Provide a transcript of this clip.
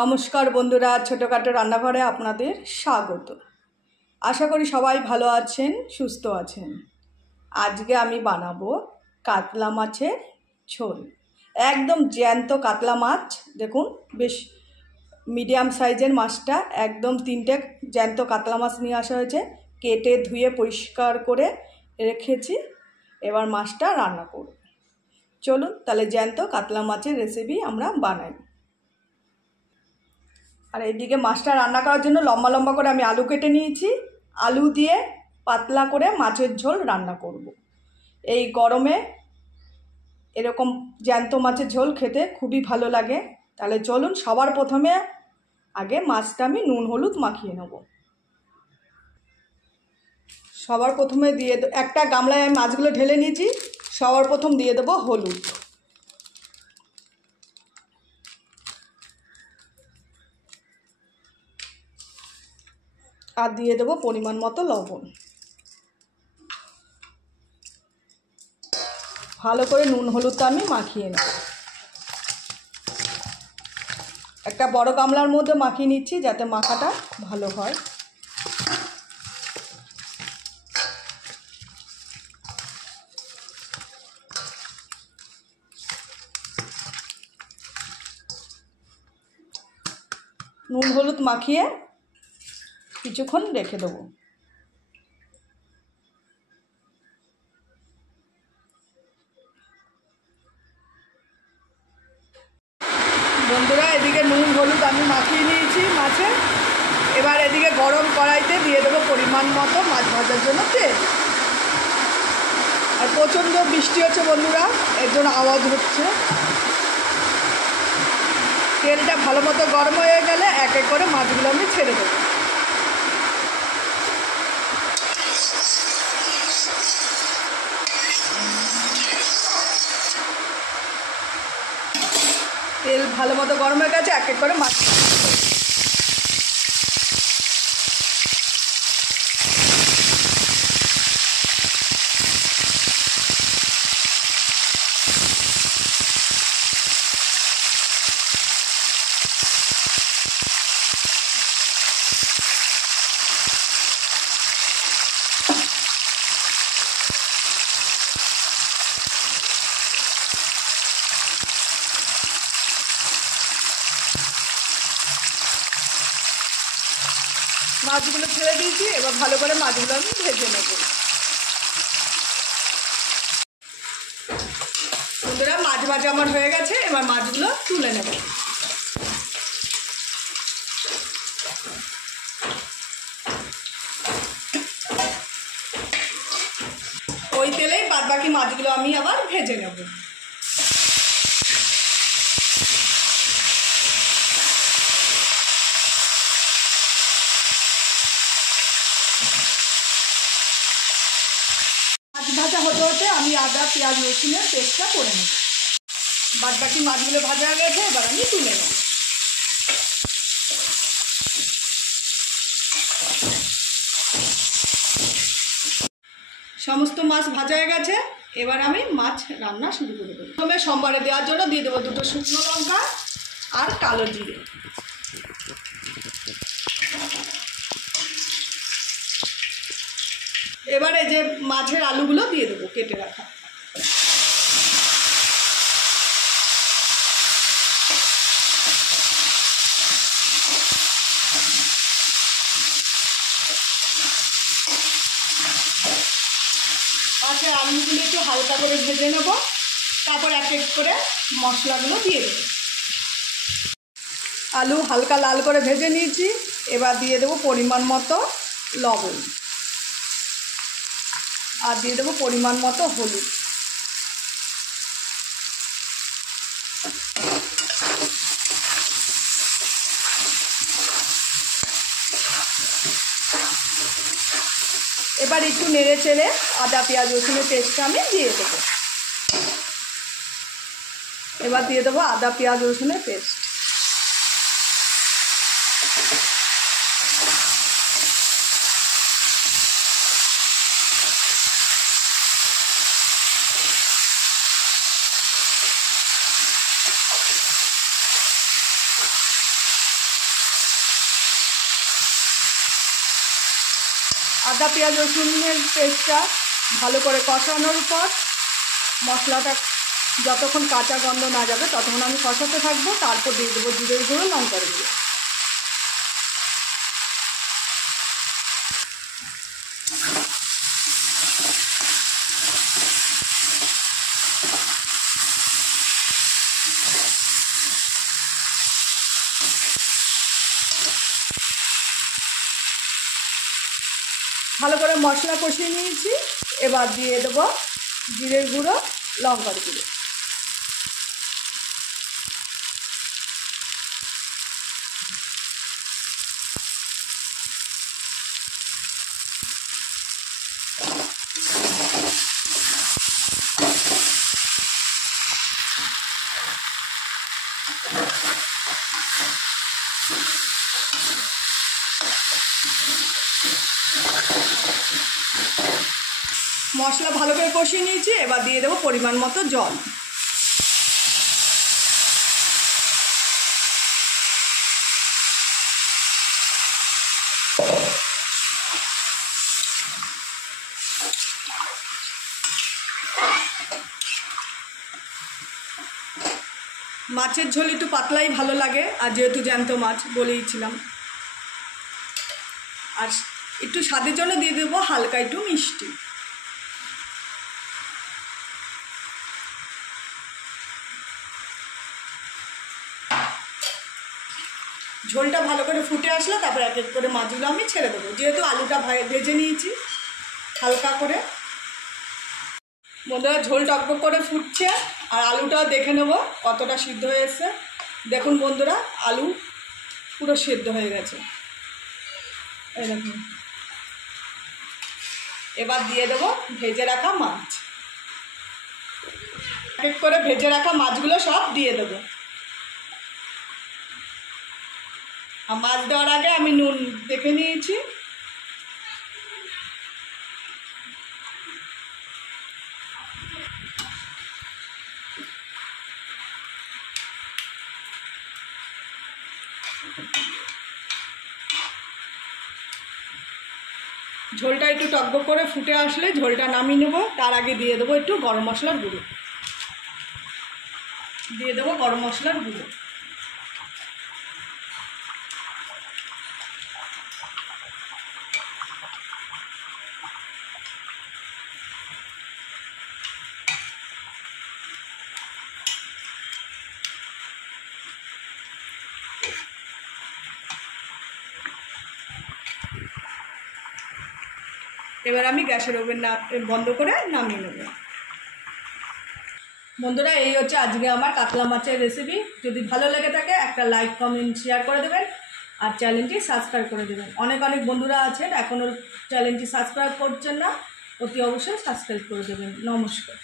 নমস্কার বন্ধুরা, ছোটোখাটো রান্নাঘরে আপনাদের স্বাগত। আশা করি সবাই ভালো আছেন, সুস্থ আছেন। আজকে আমি বানাবো কাতলা মাছের ঝোল। একদম জ্যান্ত কাতলা মাছ, দেখুন বেশ মিডিয়াম সাইজের মাছটা। একদম 3টে জ্যান্ত কাতলা মাছ নিয়ে আসা হয়েছে, কেটে ধুয়ে পরিষ্কার করে রেখেছি। এবার মাছটা রান্না করব। চলুন তাহলে জ্যান্ত কাতলা মাছের রেসিপি আমরা বানাই। আর এদিকে মাছটা রান্না করার জন্য লম্বা লম্বা করে আমি আলু কেটে নিয়েছি। আলু দিয়ে পাতলা করে মাছের ঝোল রান্না করব। এই গরমে এরকম জ্যান্ত মাছের ঝোল খেতে খুবই ভালো লাগে। তাহলে চলুন সবার প্রথমে আগে মাছটা আমি নুন হলুদ মাখিয়ে নেব। সবার প্রথমে দিয়ে একটা গামলায় আমি মাছগুলো ঢেলে নিয়েছি। সবার প্রথম দিয়ে দেবো হলুদ, আর দিয়ে দেবো পরিমাণ মতো লবণ। ভালো করে নুন হলুদটা আমি মাখিয়ে নেব। একটা বড় গামলার মধ্যে মাখিয়ে নিচ্ছি যাতে মাখাটা ভালো হয়। নুন হলুদ মাখিয়ে কিছুক্ষণ রেখে দেবো। বন্ধুরা, এদিকে নুন হলুদ আমি মাখিয়ে নিয়েছি মাছে। এবার এদিকে গরম কড়াইতে দিয়ে দেবো পরিমাণ মতো মাছ ভাজার জন্য তেল। আর প্রচণ্ড বৃষ্টি হচ্ছে বন্ধুরা, এর জন্য আওয়াজ হচ্ছে। তেলটা ভালো মতো গরম হয়ে গেলে এক এক করে মাছগুলো আমি ছেড়ে দেবো। তেল ভালো মতো গরম হয়ে গেছে, এক এক করে মাছ। মাছগুলো ছেড়ে দিয়েছি, এবার ভালো করে মাছগুলো আমি ভেজে নেব। বন্ধুরা, মাছ ভাজা আমার হয়ে গেছে, এবার মাছগুলো তুলে নেব। ওই তেলেই বাদ বাকি মাছগুলো আমি আবার ভেজে নেব। ভাজা হতে হতে আমি আদা পেঁয়াজ রসুনের পেস্টটা করে নেব। বাদ বাকি মাছগুলো ভাজা হয়ে গেছে, এবার আমি তুলে নেব। সমস্ত মাছ ভাজা হয়ে গেছে, এবার আমি মাছ রান্না শুরু করে দেবো। প্রথমে সোমবারে দেওয়ার জন্য দিয়ে দেবো 2টো শুকনো লঙ্কা আর কালো জিরে। এবারে যে মাছের আলুগুলো দিয়ে দেবো কেটে রাখা। মাছের আলুগুলো একটু হালকা করে ভেজে নেব, তারপর এক এক করে মশলাগুলো দিয়ে দেবো। আলু হালকা লাল করে ভেজে নিয়েছি, এবার দিয়ে দেবো পরিমাণ মতো লবণ, আর দিয়ে দেবো পরিমাণ মতো হলুদ। এবার একটু নেড়ে চেড়ে আদা পেঁয়াজ রসুনের পেস্টটা আমি দিয়ে দেবো। এবার দিয়ে দেবো আদা পেঁয়াজ রসুনের পেস্ট। আদা পেঁয়াজ রসুনের পেস্টটা ভালো করে কষানোর পর মশলাটা যতক্ষণ কাঁচা গন্ধ না যাবে ততক্ষণ আমি কষাতে থাকবো। তারপর দিয়ে দেবো জিরের গুঁড়ো, লঙ্কার গুঁড়ো। ভালো করে মশলা কষিয়ে নিয়েছি, এবার দিয়ে দেবো জিরের গুঁড়ো, লঙ্কার গুঁড়ো। মশলা ভালো করে কষিয়ে নিয়েছি, এবার দিয়ে দেবো পরিমাণ মতো জল। মাছের ঝোল একটু পাতলাই ভালো লাগে, আর যেহেতু জ্যান্ত মাছ বলেইছিলাম। আর একটু স্বাদের জন্য দিয়ে দেবো হালকা একটু মিষ্টি। ঝোলটা ভালো করে ফুটে আসলে তারপর এক এক করে মাছগুলো আমি ছেড়ে দেবো। যেহেতু আলুটা ভেজে নিয়েছি হালকা করে। বন্ধুরা, ঝোল টকবক করে ফুটছে, আর আলুটাও দেখে নেব কতটা সিদ্ধ হয়ে এসছে। দেখুন বন্ধুরা, আলু পুরো সিদ্ধ হয়ে গেছে, এই দেখুন। এবার দিয়ে দেবো ভেজে রাখা মাছ। এক এক করে ভেজে রাখা মাছগুলো সব দিয়ে দেবো। আর মাছ দেওয়ার আগে আমি নুন দেখে নিয়েছি। ঝোলটা একটু টকবক করে ফুটে আসলে ঝোলটা নামিয়ে নেব। তার আগে দিয়ে দেবো একটু গরম মশলার গুঁড়ো। দিয়ে দেবো গরম মশলার গুঁড়ো। এবার আমি গ্যাসের ওভেন বন্ধ করে নামিয়ে নেব। বন্ধুরা, এই হচ্ছে আজকে আমার কাতলা মাছের রেসিপি। যদি ভালো লেগে থাকে একটা লাইক, কমেন্ট, শেয়ার করে দেবেন, আর চ্যানেলটি সাবস্ক্রাইব করে দেবেন। অনেক অনেক বন্ধুরা আছেন এখনও চ্যানেলটি সাবস্ক্রাইব করছেন না, অতি অবশ্যই সাবস্ক্রাইব করে দেবেন। নমস্কার।